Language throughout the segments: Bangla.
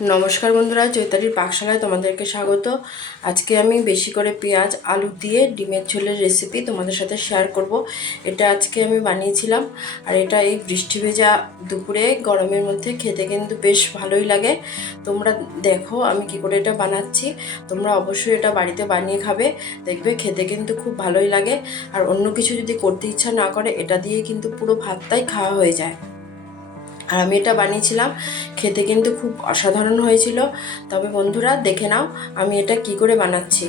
নমস্কার বন্ধুরা, চৈতালির পাকশালায় তোমাদেরকে স্বাগত। আজকে আমি বেশি করে পেঁয়াজ আলু দিয়ে ডিমের ঝোলের রেসিপি তোমাদের সাথে শেয়ার করব। এটা আজকে আমি বানিয়েছিলাম, আর এটা এই বৃষ্টি ভেজা দুপুরে গরমের মধ্যে খেতে কিন্তু বেশ ভালোই লাগে। তোমরা দেখো আমি কি করে এটা বানাচ্ছি। তোমরা অবশ্যই এটা বাড়িতে বানিয়ে খাবে, দেখবে খেতে কিন্তু খুব ভালোই লাগে। আর অন্য কিছু যদি করতে ইচ্ছা না করে, এটা দিয়ে কিন্তু পুরো ভাতটাই খাওয়া হয়ে যায়। আর আমি এটা বানিয়েছিলাম, খেতে কিন্তু খুব অসাধারণ হয়েছিল। তবে বন্ধুরা দেখে নাও আমি এটা কি করে বানাচ্ছি।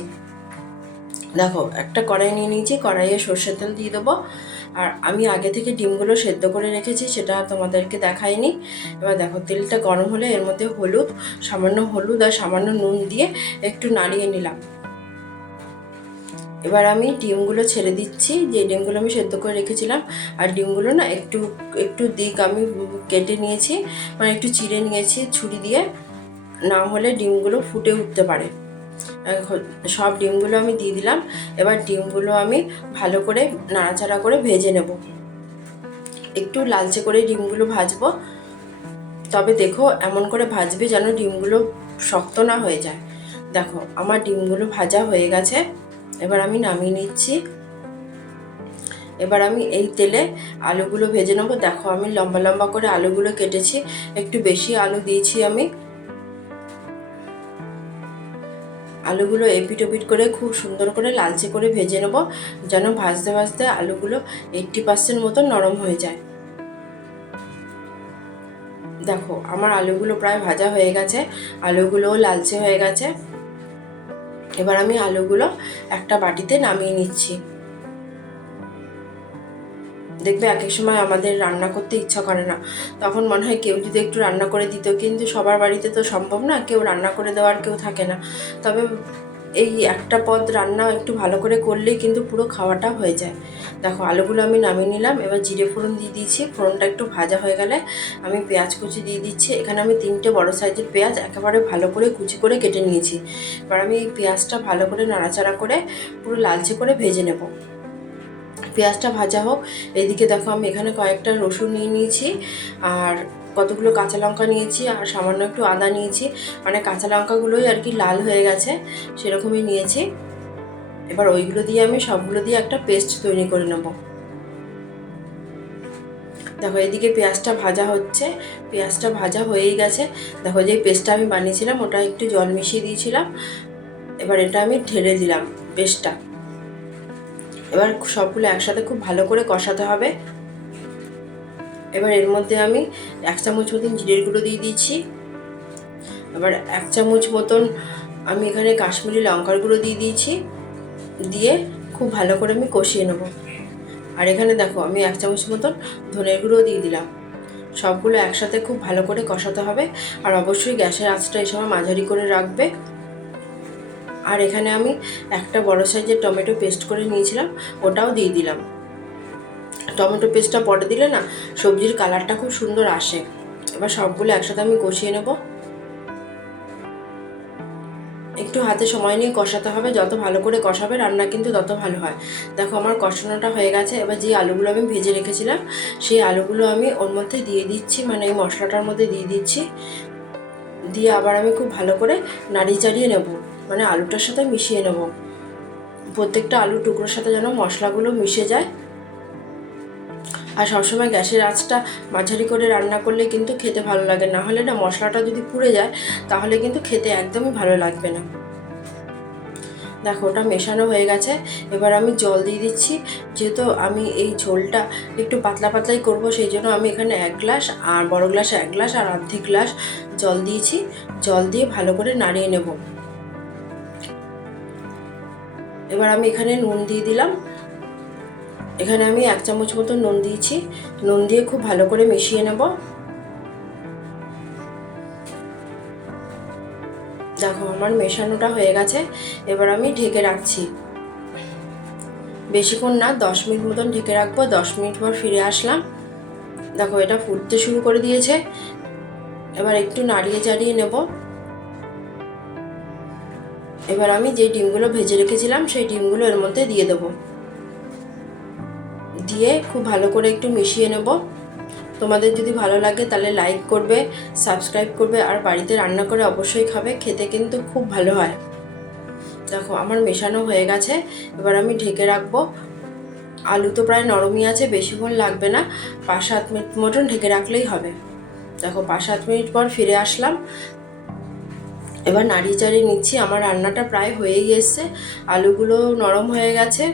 দেখো, একটা কড়াই নিয়ে নিয়েছি, কড়াইয়ে সর্ষের তেল দিয়ে দেবো। আর আমি আগে থেকে ডিমগুলো সেদ্ধ করে রেখেছি, সেটা তোমাদেরকে দেখাইনি। এবার দেখো, তেলটা গরম হলে এর মধ্যে সামান্য হলুদ আর সামান্য নুন দিয়ে একটু নাড়িয়ে নিলাম। এবার আমি ডিমগুলো ছেড়ে দিচ্ছি, যে ডিমগুলো আমি সেদ্ধ করে রেখেছিলাম। আর ডিমগুলো না একটু একটু দিক আমি কেটে নিয়েছি, মানে একটু চিড়ে নিয়েছি ছুরি দিয়ে, না হলে ডিমগুলো ফুটে উঠতে পারে। সব ডিমগুলো আমি দিয়ে দিলাম। এবার ডিমগুলো আমি ভালো করে নাড়াচাড়া করে ভেজে নেব। একটু লালচে করে ডিমগুলো ভাজবো। তবে দেখো, এমন করে ভাজবে যেন ডিমগুলো শক্ত না হয়ে যায়। দেখো, আমার ডিমগুলো ভাজা হয়ে গেছে। এবার আমি নামিয়ে নিচ্ছি। এবার আমি এই তেলে আলুগুলো ভেজে নেবো। দেখো, আমি লম্বা লম্বা করে আলুগুলো কেটেছি, একটু বেশি আলু দিয়েছি আমি। আলুগুলো এপিট ওপিট করে খুব সুন্দর করে লালচে করে ভেজে নেবো, যেন ভাজতে ভাজতে আলুগুলো 80% মতো নরম হয়ে যায়। দেখো, আমার আলুগুলো প্রায় ভাজা হয়ে গেছে, আলুগুলোও লালচে হয়ে গেছে। এবার আমি আলুগুলো একটা বাটিতে নামিয়ে নিচ্ছি। দেখবে এক এক সময় আমাদের রান্না করতে ইচ্ছা করে না, তখন মনে হয় কেউ যদি একটু রান্না করে দিত, কিন্তু সবার বাড়িতে তো সম্ভব না, কেউ রান্না করে দেওয়ার কেউ থাকে না। তবে এই একটা পদ রান্না একটু ভালো করে করলেই কিন্তু পুরো খাওয়াটা হয়ে যায়। দেখো, আলুগুলো আমি নামিয়ে নিলাম। এবার জিরে ফোড়ন দিয়ে দিয়েছি। ফোড়নটা একটু ভাজা হয়ে গেলে আমি পেঁয়াজ কুচি দিয়ে দিচ্ছি। এখানে আমি 3টে বড় সাইজের পেঁয়াজ একেবারে ভালো করে কুচি করে কেটে নিয়েছি। এবার আমি এই পেঁয়াজটা ভালো করে নাড়াচাড়া করে পুরো লালচে করে ভেজে নেব। পেঁয়াজটা ভাজা হোক, এইদিকে দেখো আমি এখানে কয়েকটা রসুন নিয়ে নিয়েছি, আর কতগুলো কাঁচা লঙ্কা নিয়েছি, আর সামান্য একটু আদা নিয়েছি। মানে কাঁচা লঙ্কাগুলোই আর কি লাল হয়ে গেছে, সেরকমই নিয়েছি। এবার ওইগুলো দিয়ে আমি সবগুলো দিয়ে একটা পেস্ট তৈরি করে নেব। দেখো, এইদিকে পেঁয়াজটা ভাজা হচ্ছে, পেঁয়াজটা ভাজা হয়েই গেছে। দেখো, যে পেস্টটা আমি বানিয়েছিলাম ওটা একটু জল মিশিয়ে দিয়েছিলাম। এবার এটা আমি ঢেলে দিলাম পেস্টটা। এবার সবগুলো একসাথে খুব ভালো করে কষাতে হবে। এবার এর মধ্যে আমি 1 চামচ মতন জিরের গুঁড়ো দিয়ে দিয়েছি। এবার 1 চামচ মতন আমি এখানে কাশ্মীরি লঙ্কার গুঁড়ো দিয়ে দিয়েছি, দিয়ে খুব ভালো করে আমি কষিয়ে নেব। আর এখানে দেখো, আমি 1 চামচ মতন ধনের গুঁড়ো দিয়ে দিলাম। সবগুলো একসাথে খুব ভালো করে কষাতে হবে। আর অবশ্যই গ্যাসের আঁচটা এই সময় মাঝারি করে রাখবে। আর এখানে আমি একটা বড় সাইজের টমেটো পেস্ট করে নিয়েছিলাম, ওটাও দিয়ে দিলাম। টমেটো পেস্টটা পরে দিলে না সবজির কালারটা খুব সুন্দর আসে। এবার সবগুলো একসাথে আমি কষিয়ে নেব। একটু হাতে সময় নিয়ে কষাতে হবে, যত ভালো করে কষাবে রান্না কিন্তু তত ভালো হয়। দেখো, আমার কষানোটা হয়ে গেছে। এবার যে আলুগুলো আমি ভেজে রেখেছিলাম সেই আলুগুলো আমি ওর মধ্যে দিয়ে দিচ্ছি, মানে এই মশলাটার মধ্যে দিয়ে দিচ্ছি। দিয়ে আবার আমি খুব ভালো করে নাড়িয়ে চাড়িয়ে নেব, মানে আলুটার সাথে মিশিয়ে নেব। প্রত্যেকটা আলুর টুকরোর সাথে যেন মশলাগুলো মিশে যায়। আর সবসময় গ্যাসের আঁচটা মাঝারি করে রান্না করলে কিন্তু খেতে ভালো লাগে, না হলে না মশলাটা যদি পুড়ে যায় তাহলে কিন্তু খেতে একদমই ভালো লাগবে না। দেখো, ওটা মেশানো হয়ে গেছে। এবার আমি জল দিয়ে দিচ্ছি। যেহেতু আমি এই ঝোলটা একটু পাতলা পাতলাই করব, সেই জন্য আমি এখানে 1 গ্লাস, আর বড় গ্লাসে 1 গ্লাস আর অর্ধেক গ্লাস জল দিয়েছি। জল দিয়ে ভালো করে নাড়িয়ে নেব। এবার আমি এখানে নুন দিয়ে দিলাম। এখানে আমি 1 চামচ মতো নুন দিয়েছি। নুন দিয়ে খুব ভালো করে মিশিয়ে নেব। দেখো, আমার মেশানোটা হয়ে গেছে। এবার আমি ঢেকে রাখছি। বেশিক্ষণ না, 10 মিনিট মতন ঢেকে রাখবো। 10 মিনিট পর ফিরে আসলাম। দেখো, এটা ফুটতে শুরু করে দিয়েছে। এবার একটু নাড়িয়ে চাড়িয়ে নেব। এবার আমি যে ডিমগুলো ভেজে রেখেছিলাম সেই ডিমগুলো এর মধ্যে দিয়ে দেবো। দিয়ে খুব ভালো করে একটু মিশিয়ে নেব। তোমাদের যদি ভালো লাগে তাহলে লাইক করবে, সাবস্ক্রাইব করবে, আর বাড়িতে রান্না করে অবশ্যই খাবে, খেতে কিন্তু খুব ভালো হয়। দেখো আমার মেশানো হয়ে গেছে, এবার আমি ঢেকে রাখবো। আলু তো প্রায় নরমই আছে, বেশিক্ষণ লাগবে না, 5-7 মিনিট মতন ঢেকে রাখলেই হবে। দেখো 5-7 মিনিট পর ফিরে আসলাম। এবার নাড়িয়ে চাড়িয়ে নিচ্ছি, আমার রান্নাটা প্রায় হয়েই এসছে, আলুগুলো নরম হয়ে গেছে।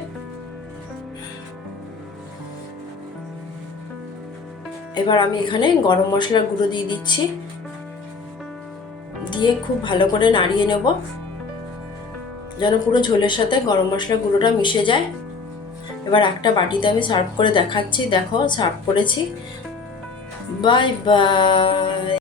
এবার আমি এখানে গরম মশলার গুঁড়ো দিয়ে দিচ্ছি, দিয়ে খুব ভালো করে নাড়িয়ে নেব যেন পুরো ঝোলের সাথে গরম মশলার গুঁড়োটা মিশে যায়। এবার একটা বাটিতে আমি সার্ভ করে দেখাচ্ছি, দেখো সার্ভ করেছি। Bye bye.